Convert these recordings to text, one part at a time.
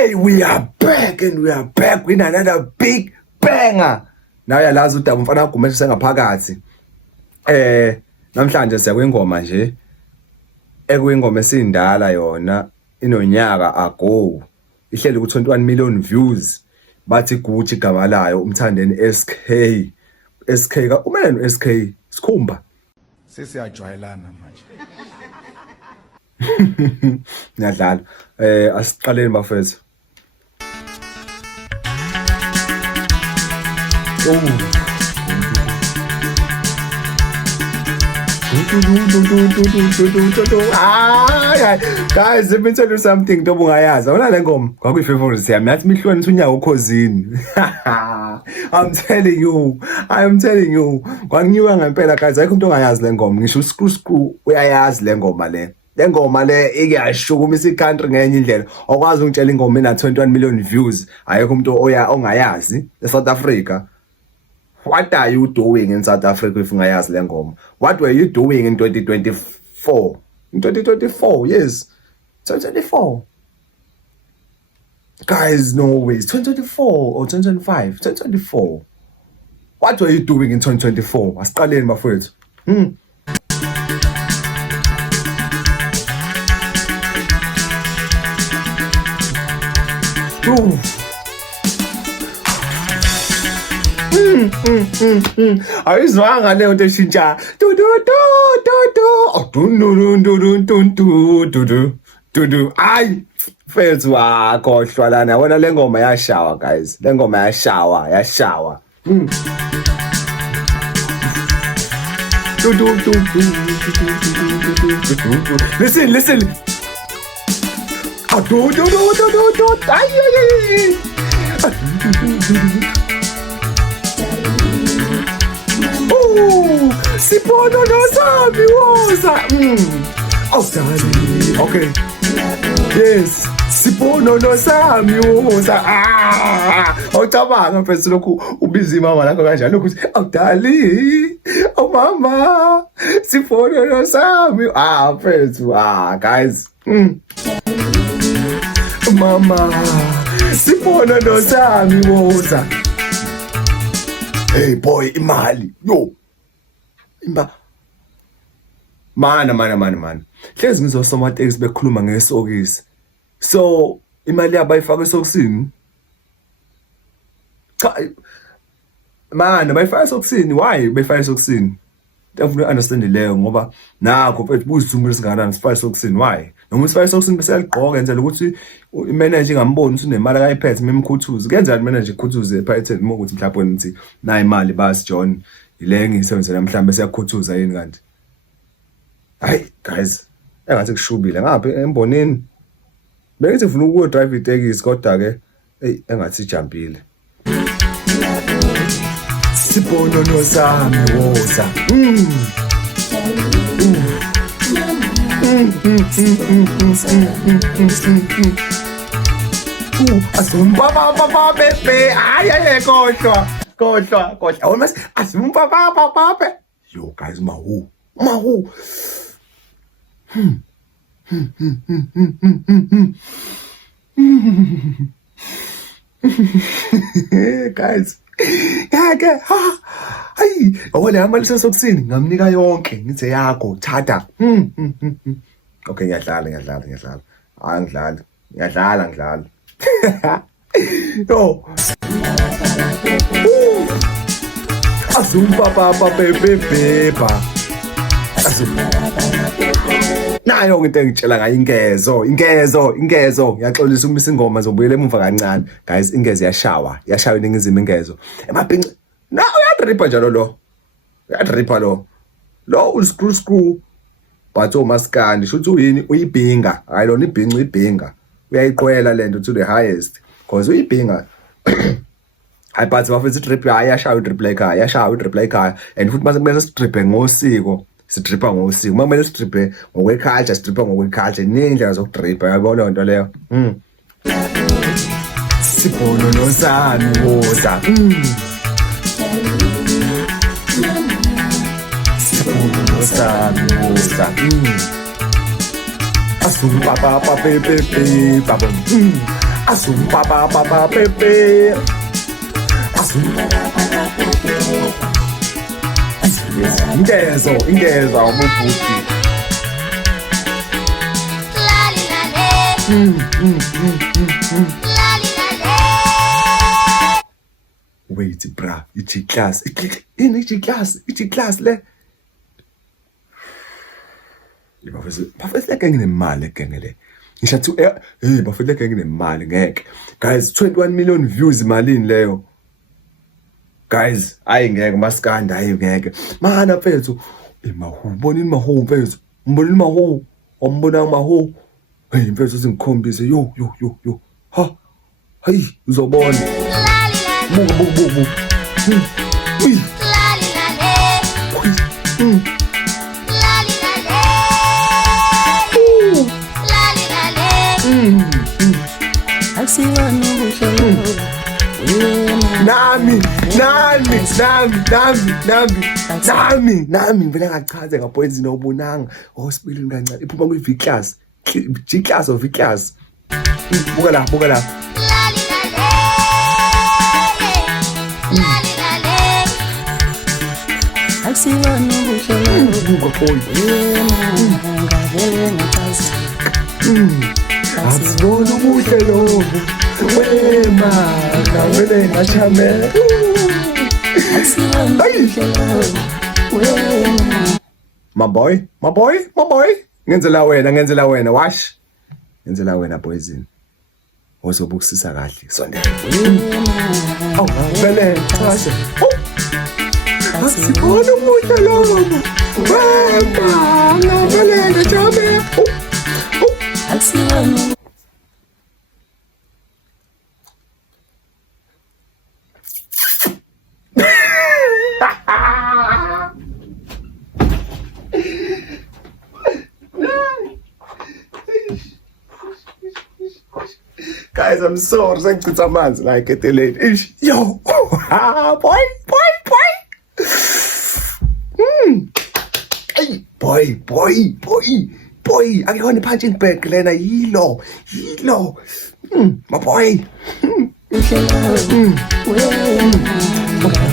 Hey, we are back and we are back with another big banger. Nawe yalazi udaba umfana wagumesha sengaphakathi. Namhlanje siyakwingoma nje. Ekuyingoma esindala yona inonyaka ago. Ihleli ku 21 million views. Bathi Gucci igama layo umthandeni SK. SK ka umele no SK sikhumba. Sesiyajwayelana manje. Ngiyadlala. Asiqaleni bafethu. Guys, let me tell you something nto bungayazi. Wona le ngoma kwakuyi favorite yami. Yathi mihlonisa unyaka ukhosini. I'm telling you. Kwangiwa ngempela guys, ayikho umuntu ongayazi le ngoma. Ngisho screw uyayazi le ngoma le. Le ngoma le ikuyashukumisa i-country ngenye indlela. Okwazi ungitshela ingoma ina 21 million views. Ayikho umuntu ongayazi eSouth Africa. What are you doing in South Africa if ungayazi le ngoma? What were you doing in 2024? In 2024, yes. 2024. Guys, no ways. 2024 or 2025? 2024. What were you doing in 2024? Asiqaleni bafowethu. Ayizwanga leyo nto eshintsha. Ay, fethu akhohlwa lana. Wona le ngoma yashawa guys. Le ngoma yashawa. Listen. Ay. Sipono no sabi woza. Oh, darling. Okay. Yes. Sipono no sabi woza. Awucabanga mfethu lokhu ubizi mama lakho kanjani ukuthi oh darling. Oh mama. Sipono no sabi. Mfethu. Guys. Mama. Sipono no sabi woza. Hey boy, imali. Yo. Imba. Mana. Hlezi ngizosoma taxi bekhuluma ngesokisi. So, imali yabo bayifaka esokisini. Cha. Mana, bayifaka esokisini. Why bayifaka esokisini? Ngifuna understand leyo ngoba nakho mfethu buzithumela singakanani sifaka esokisini. Why? Noma sifaka esokisini bese yaliqoka enzela ukuthi imanager ingamboni usunemali akayiphethe memkhuthuze. Kuyenzeka imanager ikhuthuze ephethe uma ukuthi mhlawumbe nithi na imali basi John. Ile ngisebenzela mhlambe siyakhuthuza yini kanti? Hayi guys, engathi kushubile ngapha embonini. Bengithi ufuna ukuyo drive itekisi kodwa ke engathi ijampile. Sipono no sami woza. Asumba bebe. Ay khohlwa. Awona asumba baba. Yo guys, mahu. Guys. Hayi, awole amali sesokisini ngamnika yonke ngithi yakho thatha. Okay, ngiyadlala. Ngiyadlala. Yo. Asumba baba beba. Nayo into engitshela ngayo ingezo. Ngiyaxolisa umisa ingoma zobuyela emuva kancane. Guys, ingezo yashawa iningizimu ingezo. Emabhinci. Na uyadripa njalo lo. Lo uscrew. Batho maskandi shuthi uyini uyibhinga. Hayi lona ibhinga. Uyayiqwela lento to the highest because uyibhinga. Hayi but bafethu trip yashawa trip like ekhaya and futhi mase kumele sitripe ngosiko. Sitripa ngosiko. Uma kumele sitripe ngokweculture, sitripa ngokweculture. Nindlela zokudripa yabona into leyo. Sipono no sami woza. Sipono no sami woza. Asumba baba bebe baba. Azumba baba pepe. Ingezo umubhuti. Wait bra, ichi class le. Bafethu leke nginemali egengele. Ngisho athi bafethu leke nginemali ngeke. Guys, 21 million views imalini leyo. Guys, ayi ngeke maskanda ayi ngeke. Mana mfethu, mahu, bonini mahu mfethu. Mbonini mahu, ombona mahu. Hey mfethu singikhombise yo. Ha. Hey, uzobona. Bu. Nami ngivela ngachaze ngapoyizini obonanga hospital kancane iphuma kwi V class G class or V class buka la asibona ubuhle lobo wema ngavele ngachame my boy ngenzela wena wash ngenzela wena poison ozobukusisa kahle sondela vele chaza asibona ubuhle lobo wema ngavele ngachame Guys, I'm sorry, sengichitha amanzi la eketeleni. Yo, boy. Hey, boy. Akuyona i-punching bag lena yilo. My boy.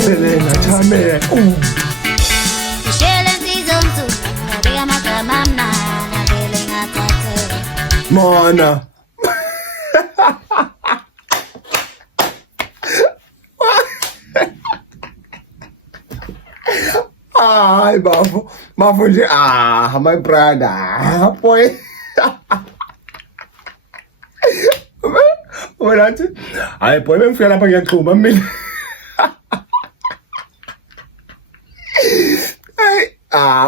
Selena chame. Mana. Ay, bafo nje my brother. Boy. Wena nje. Hayi boy bengifika lapha ngiyaxhuma mina. Hey,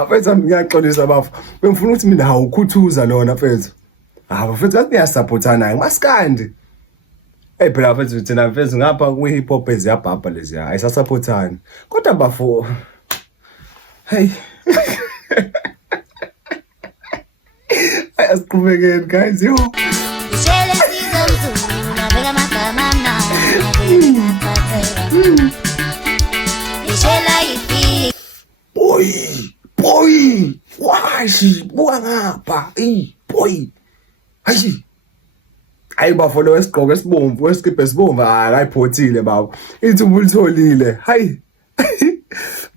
mfethu ngiyaxolisa bafo. Bengifuna ukuthi mina awukhuthuza lona mfethu. Mfethu athi niyasupportana ngamaskandi. Hey phela mfethu thina mfethu ngapha kwi hip hop eziyabhabha lezi ayisasupportani. Kodwa bafo hey. Asiqhubekeni guys yo. Boy. Washi buka ngapha. Boy. Hayi bafolo wesigqoko esibomvu weskipa esibomvu akayiphothile baba. Ithubu ulitholile. Hayi.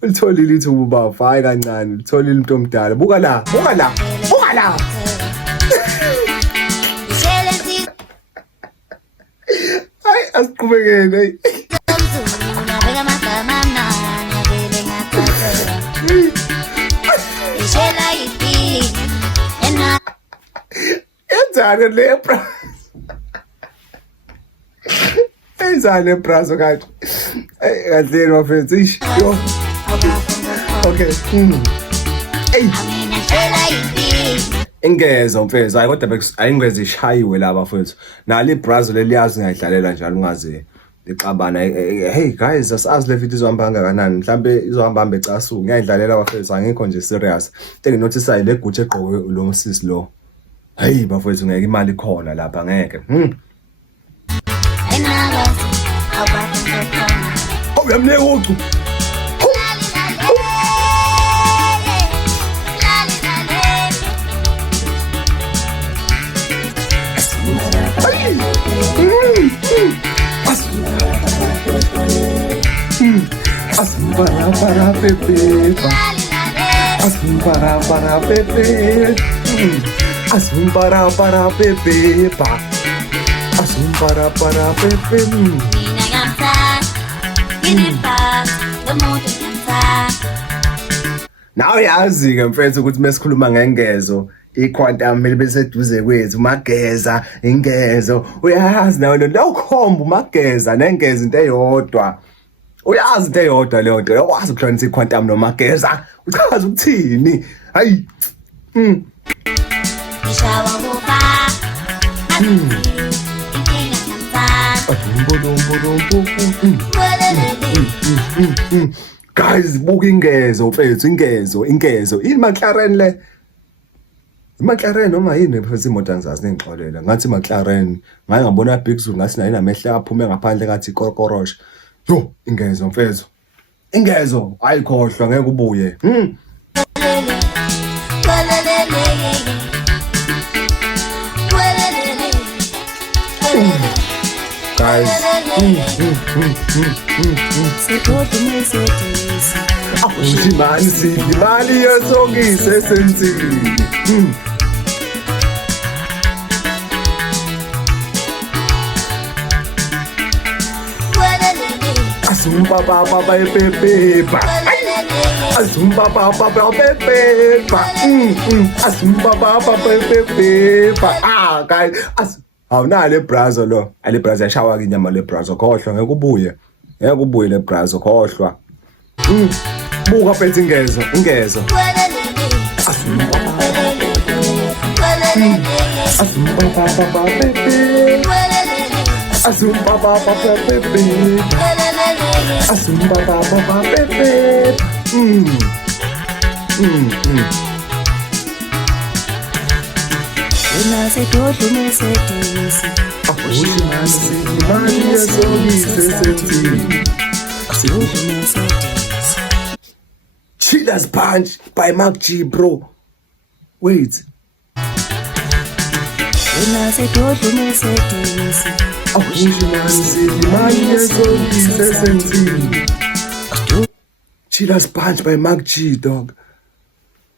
Ulitholile ithubu baba. Hayi kancane. Ulitholile umuntu omdala. Buka la. Hayi asiqhubekeni. Enzane lepra. Enzane brazo kathi. Kahle mafethu ish. Yo. Okay. Hey. Ingeza mfethu hayi kodwa ayingeze ishayiwe laba mfethu. Nali ibrazo leliyazi ngayidlalela njalo ungaze ixabana. Hey guys asazi le video izohamba kangakanani mhlambe izohamba hambe ecasuku ngiyidlalela bafethu angikho nje serious. Into notice ile gutshe egqoke lo msisi lo. Hey bafethu ngeke imali khona lapha ngeke. Oh yamne ucu. Hey. Para para pepe pa. Asum para pepe. Asum para pepe pa. Asum para pepe. Naw yazi-ke mfethu ukuthi mesikhuluma ngengezo iquantum mele beseduze kwethu mageza ingezo uyazi nawe lo khomba mageza nengezo into eyodwa uyazi into eyodwa leyo nto yakwazi ukuhlanganisa iquantum nomageza uchaza ukuthini hayi Ngishawa kufa guys buka ingezo mfethu ingezo ini McLaren le McLaren noma yini phose imoto angizazi ngixolela ngathi McLaren ngaye ngabona Big Zulu ngathi nayo inamehla aphume ngaphandle kathi ikorokorosh yo ingezo mfethu ingezo ayikhohlwa ngeke ubuye guys Ushimani sidli imali yesongisi esensini Asumba baba epepepa Asumba baba epepepa Asumba baba epepepa guys awuna le brazo lo ale brazo yashawa ke inyama le brazo khohlwa ngeke ubuye le brazo khohlwa buka phethe ingezo Asumba baba pepe Asumba baba pepe Asumba baba pepe Cheetah's Punch by Mark G, bro. Wait. Cheetah's Punch by Mark G, dog.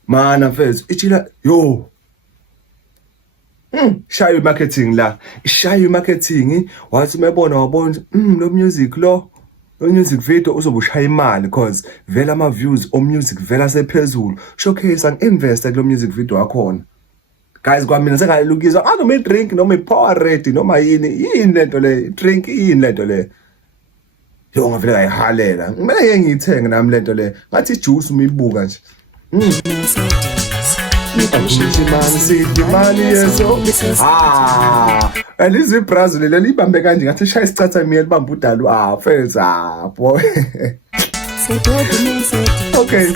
Man, first, Cheetah, yo. Shayo marketing la. Shayo marketing, wathi mebona wabona lo music video uzobushaya imali cause vela ama views o music vela sephezulu. Showcase and invest kulo music video wakhona. Guys kwamina sengalukizwa noma i-drink noma i-power ready noma yini lento le drink yini lento le. Yo ngavela ngayihalela. Kumele ngeke ngiyithenge nami lento le. Ngathi ijuice umibuka nje. Alizi Brazil leli libambe kanje ngathi shaya isicatha mina libamba udalu feza boy. Okay.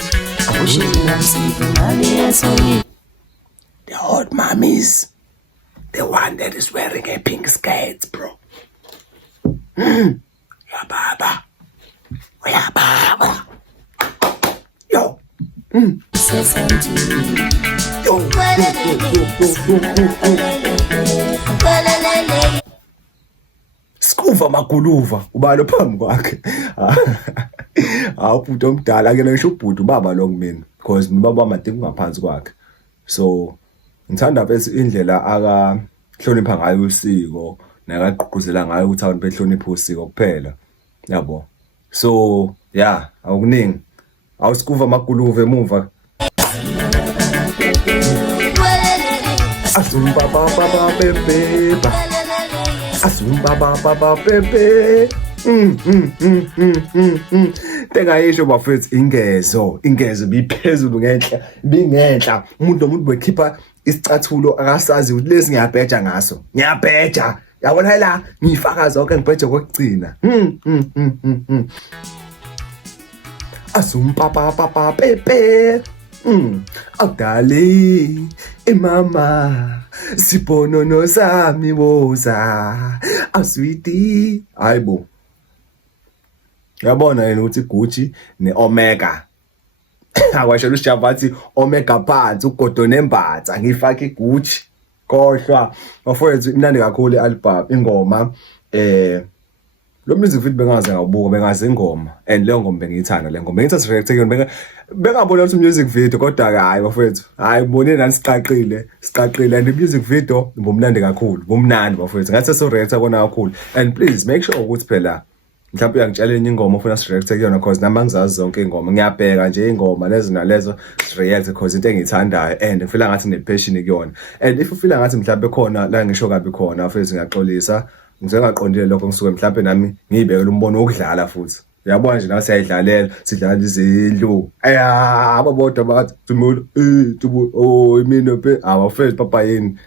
The old mummies, the one that is wearing a pink skirt, bro. Ya baba. Yo. Skuva maguluva ubalo phambi kwakhe. Ubhuti omdala ke ngisho ubhuti ubaba lo kumina because ubaba amadingi ngaphansi kwakhe. So ngithanda bese indlela akahlonipha ngayo usiko nakaqhuquzela ngayo ukuthi abantu behloniphe usiko kuphela. Yabo. So yeah, akuningi. Awuskuva maguluva emuva. Asumba baba pepe Asumba baba pepe Tengayisho bafethu ingezo biphezulu ngenhla bingenhla umuntu nomuntu bekhipha isicathulo akasazi ukuthi lesi ngiyabheja ngaso yabona la ngifaka zonke ngibheja kokugcina Asumba baba pepe Awudali mama siponono sami boza aswiti hayibo yabona yena ukuthi Gucci neOmega akwasho uShabathi Omega phansi ugodo nembatha ngifaka iGucci khohlwa bafowethu imnandi kakhulu ialbum ingoma lo music video bengaze ngawubuka, bengazi ingoma and leyo ngoma bengiyithanda, le ngoma bengithatha react kuyona, bengabona ukuthi music video kodwa ke hayi bafowethu, hayi ngibone nani siqaqile and music video ngumnandi kakhulu, ngumnandi bafowethu, ngathi so react kona kakhulu. And please make sure ukuthi phela mhlawumbe uyangitshalela enye ingoma ufuna si-react kuyona cause nami angizazi zonke iy'ngoma, ngiyabheka nje iy'ngoma lezo nalezo si-react cause into engiyithandayo and ngifila ngathi ne-passion kuyona. And if ufila ngathi mhlawumbe khona la ngisho kabi khona futhi ngiyaxolisa, ngizengaqondile lokho, ngisuke mhlawumbe nami ngiyibekele umbono wokudlala futhi, uyabona nje nawe siyayidlalela, sidlala izindlu ababodwa bathi tumula oh imina pe abafethu papa yini